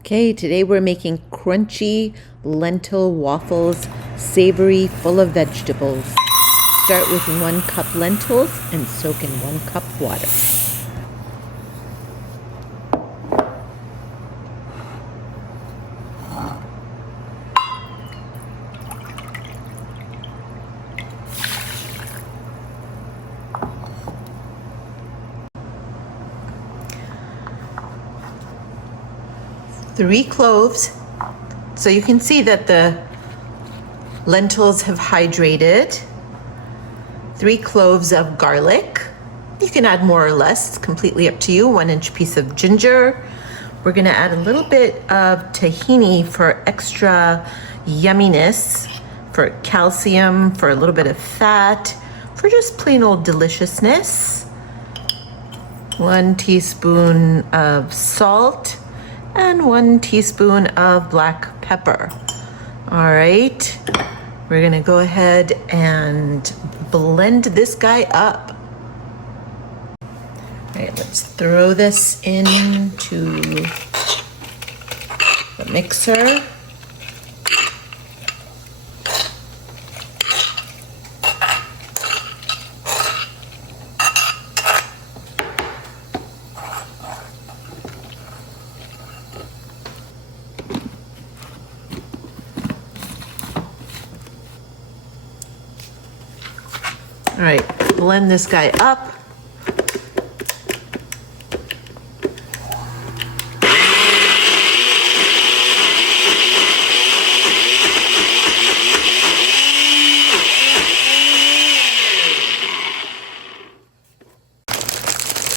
Okay, today we're making crunchy lentil waffles, savory, full of vegetables. Start with 1 cup lentils and soak in 1 cup water. Three cloves, so you can see that the lentils have hydrated. 3 cloves of garlic. You can add more or less, it's completely up to you. 1-inch piece of ginger. We're gonna add a little bit of tahini for extra yumminess, for calcium, for a little bit of fat, for just plain old deliciousness. 1 teaspoon of salt and 1 teaspoon of black pepper. All right, we're gonna go ahead and blend this guy up. All right, let's throw this into the mixer. All right, blend this guy up.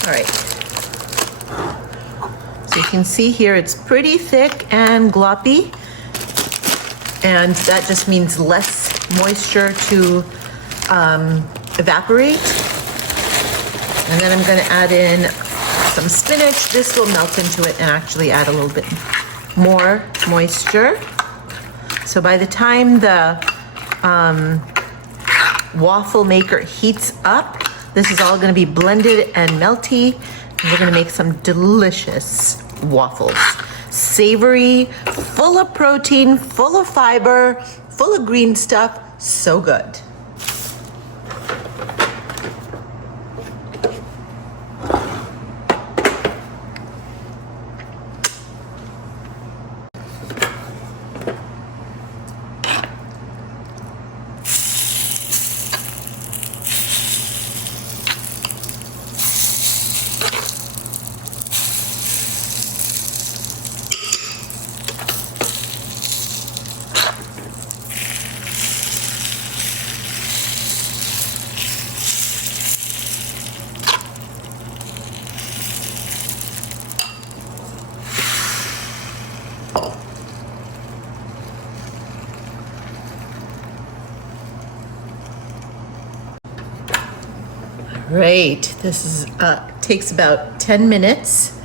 All right, so you can see here it's pretty thick and gloppy, and that just means less moisture to evaporate. And then I'm going to add in some spinach. This will melt into it and actually add a little bit more moisture. So by the time the waffle maker heats up, this is all going to be blended and melty, and we're going to make some delicious waffles. Savory, full of protein, full of fiber, full of green stuff, so good. Great, this is takes about 10 minutes.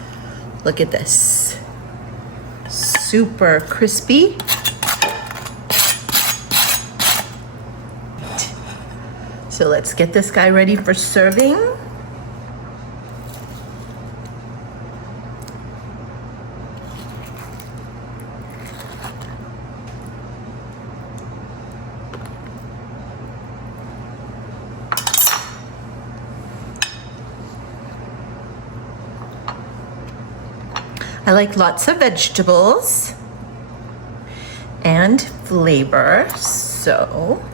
Look at this, super crispy. So let's get this guy ready for serving. I like lots of vegetables and flavor, so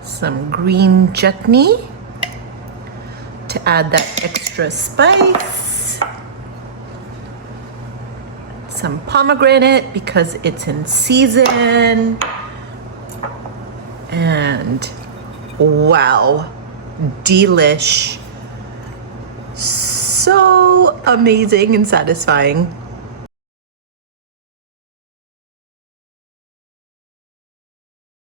some green chutney to add that extra spice, some pomegranate because it's in season, and wow, delish. So amazing and satisfying.